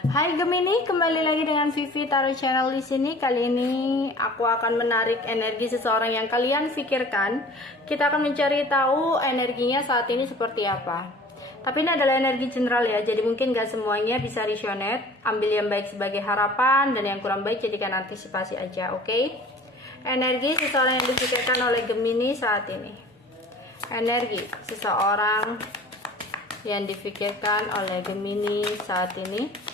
Hai Gemini, kembali lagi dengan Vivi Tarot Channel di sini. Kali ini aku akan menarik energi seseorang yang kalian pikirkan. Kita akan mencari tahu energinya saat ini seperti apa. Tapi ini adalah energi general ya, jadi mungkin gak semuanya bisa resonate. Ambil yang baik sebagai harapan dan yang kurang baik jadikan antisipasi aja, oke? Energi seseorang yang dipikirkan oleh Gemini saat ini. Energi seseorang yang dipikirkan oleh Gemini saat ini.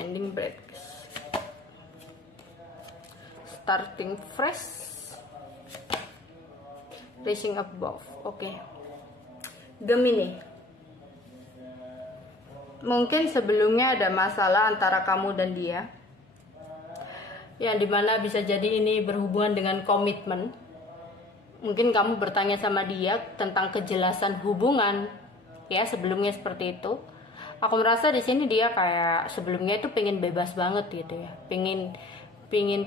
Ending breaks, starting fresh, rising above. Oke. Gemini, mungkin sebelumnya ada masalah antara kamu dan dia, yang dimana bisa jadi ini berhubungan dengan komitmen. Mungkin kamu bertanya sama dia tentang kejelasan hubungan, ya sebelumnya seperti itu. Aku merasa di sini dia kayak sebelumnya itu pengen bebas banget gitu ya, pengen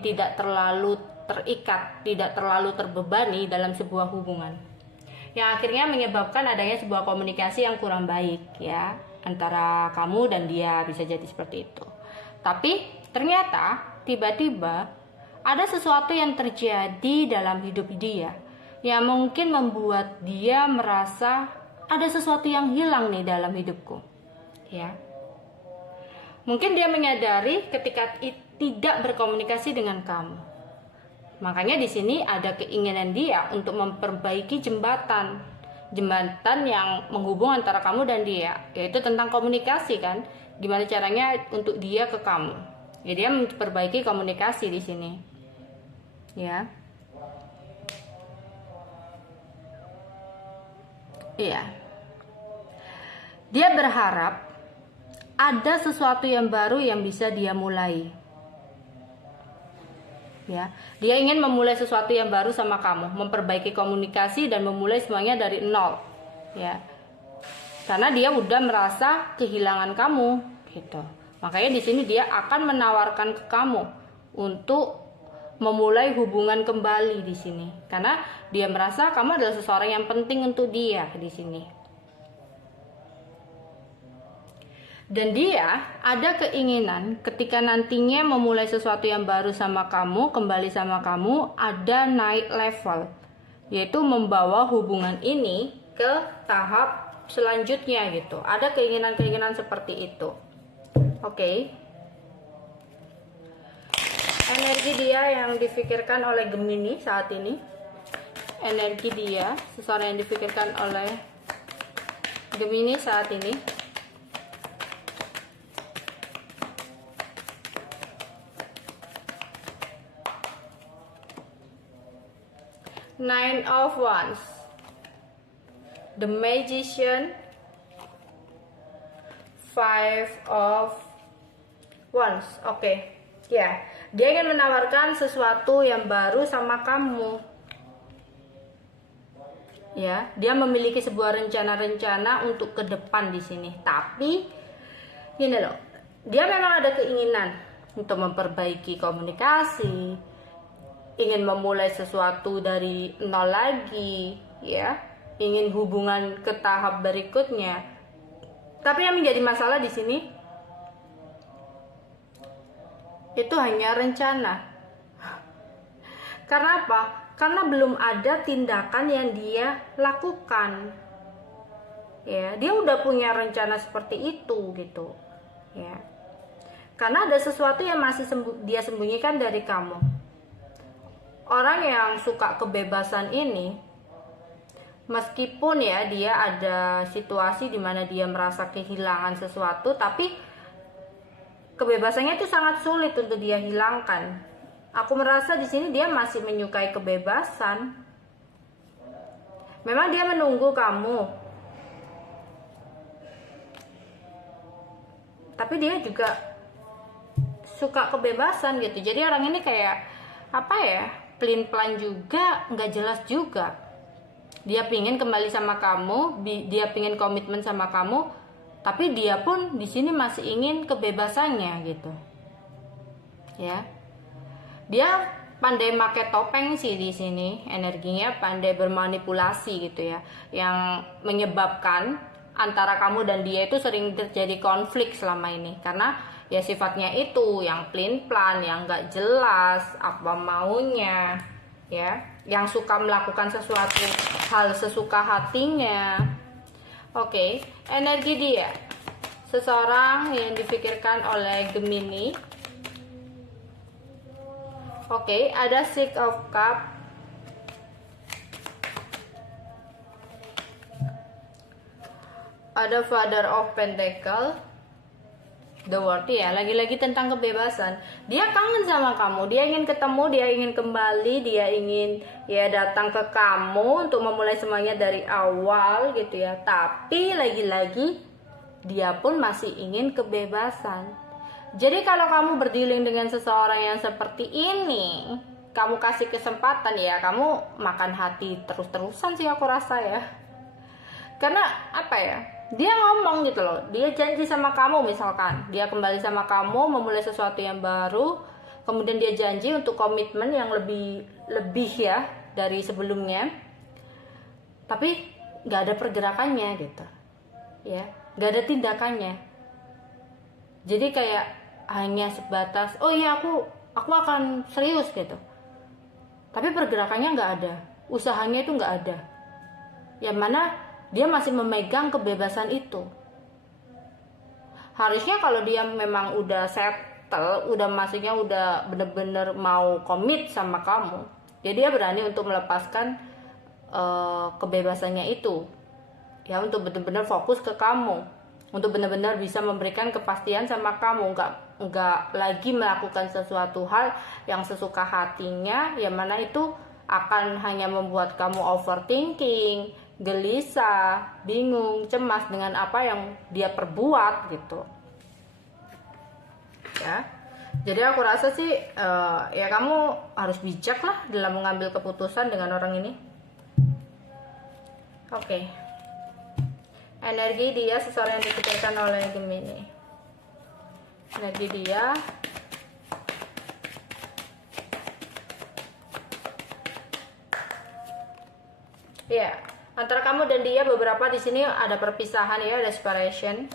tidak terlalu terikat, tidak terlalu terbebani dalam sebuah hubungan, yang akhirnya menyebabkan adanya sebuah komunikasi yang kurang baik ya antara kamu dan dia, bisa jadi seperti itu. Tapi ternyata tiba-tiba ada sesuatu yang terjadi dalam hidup dia yang mungkin membuat dia merasa ada sesuatu yang hilang nih dalam hidupku. Ya, mungkin dia menyadari ketika tidak berkomunikasi dengan kamu. Makanya di sini ada keinginan dia untuk memperbaiki jembatan yang menghubung antara kamu dan dia, yaitu tentang komunikasi kan. Gimana caranya untuk dia ke kamu? Ya, dia memperbaiki komunikasi di sini. Ya. Iya. Dia berharap ada sesuatu yang baru yang bisa dia mulai. Ya, dia ingin memulai sesuatu yang baru sama kamu, memperbaiki komunikasi dan memulai semuanya dari nol. Ya. Karena dia udah merasa kehilangan kamu gitu. Makanya di sini dia akan menawarkan ke kamu untuk memulai hubungan kembali di sini. Karena dia merasa kamu adalah seseorang yang penting untuk dia di sini. Dan dia ada keinginan ketika nantinya memulai sesuatu yang baru sama kamu, kembali sama kamu, ada naik level, yaitu membawa hubungan ini ke tahap selanjutnya gitu. Ada keinginan-keinginan seperti itu. Oke. Energi dia yang difikirkan oleh Gemini saat ini. Energi dia, seseorang yang difikirkan oleh Gemini saat ini. Nine of Wands, the Magician, Five of Wands. Oke. Ya, dia ingin menawarkan sesuatu yang baru sama kamu. Ya, dia memiliki sebuah rencana-rencana untuk ke depan di sini. Tapi ini loh, dia memang ada keinginan untuk memperbaiki komunikasi, ingin memulai sesuatu dari nol lagi, ya, ingin hubungan ke tahap berikutnya. Tapi yang menjadi masalah di sini itu hanya rencana. Karena apa? Karena belum ada tindakan yang dia lakukan. Ya, dia udah punya rencana seperti itu gitu. Ya. Karena ada sesuatu yang masih dia sembunyikan dari kamu. Orang yang suka kebebasan ini, meskipun ya dia ada situasi di mana dia merasa kehilangan sesuatu, tapi kebebasannya itu sangat sulit untuk dia hilangkan. Aku merasa di sini dia masih menyukai kebebasan. Memang dia menunggu kamu, tapi dia juga suka kebebasan gitu. Jadi orang ini kayak apa ya? Pelin-pelan juga, nggak jelas juga. Dia pingin kembali sama kamu, dia pingin komitmen sama kamu, tapi dia pun di sini masih ingin kebebasannya gitu. Ya. Dia pandai pakai topeng sih di sini, energinya pandai bermanipulasi gitu ya, yang menyebabkan antara kamu dan dia itu sering terjadi konflik selama ini karena ya sifatnya itu yang pelin-pelan, yang nggak jelas apa maunya, ya, yang suka melakukan sesuatu hal sesuka hatinya. Oke, energi dia, seseorang yang dipikirkan oleh Gemini. Oke, ada Six of Cups. Ada Father of Pentacle. The World, ya, lagi-lagi tentang kebebasan. Dia kangen sama kamu, dia ingin ketemu, dia ingin kembali, dia ingin ya datang ke kamu untuk memulai semuanya dari awal gitu ya. Tapi lagi-lagi dia pun masih ingin kebebasan. Jadi kalau kamu berdealing dengan seseorang yang seperti ini, kamu kasih kesempatan ya, kamu makan hati terus-terusan sih aku rasa ya. Karena apa ya? Dia ngomong gitu loh, dia janji sama kamu, misalkan dia kembali sama kamu memulai sesuatu yang baru, kemudian dia janji untuk komitmen yang lebih ya dari sebelumnya, tapi nggak ada pergerakannya gitu ya, nggak ada tindakannya. Jadi kayak hanya sebatas oh iya aku akan serius gitu, tapi pergerakannya nggak ada, usahanya itu nggak ada, yang mana dia masih memegang kebebasan itu. Harusnya kalau dia memang udah settle, udah maksudnya udah bener-bener mau komit sama kamu, ya dia berani untuk melepaskan kebebasannya itu, ya, untuk bener-bener fokus ke kamu, untuk benar-benar bisa memberikan kepastian sama kamu, nggak lagi melakukan sesuatu hal yang sesuka hatinya, yang mana itu akan hanya membuat kamu overthinking, gelisah, bingung, cemas dengan apa yang dia perbuat gitu ya. Jadi aku rasa sih ya kamu harus bijak lah dalam mengambil keputusan dengan orang ini. Oke. Energi dia, seseorang yang dipikirkan oleh Gemini. Energi dia, ya, antara kamu dan dia beberapa di sini ada perpisahan ya, ada separation.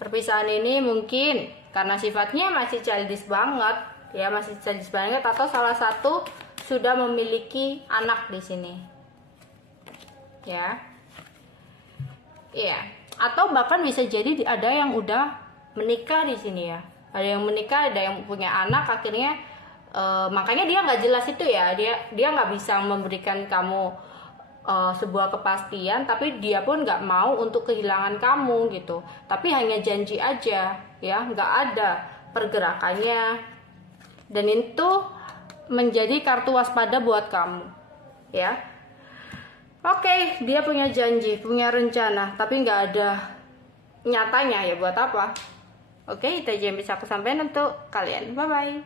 Perpisahan ini mungkin karena sifatnya masih childish banget, ya, masih childish banget, atau salah satu sudah memiliki anak di sini. Ya. Iya, atau bahkan bisa jadi ada yang udah menikah di sini ya. Ada yang menikah, ada yang punya anak, akhirnya makanya dia nggak jelas itu ya. Dia nggak bisa memberikan kamu sebuah kepastian, tapi dia pun nggak mau untuk kehilangan kamu gitu. Tapi hanya janji aja, ya, nggak ada pergerakannya. Dan itu menjadi kartu waspada buat kamu, ya. Oke, dia punya janji, punya rencana, tapi nggak ada nyatanya, ya buat apa? Oke, itu aja yang bisa aku sampaikan untuk kalian. Bye-bye.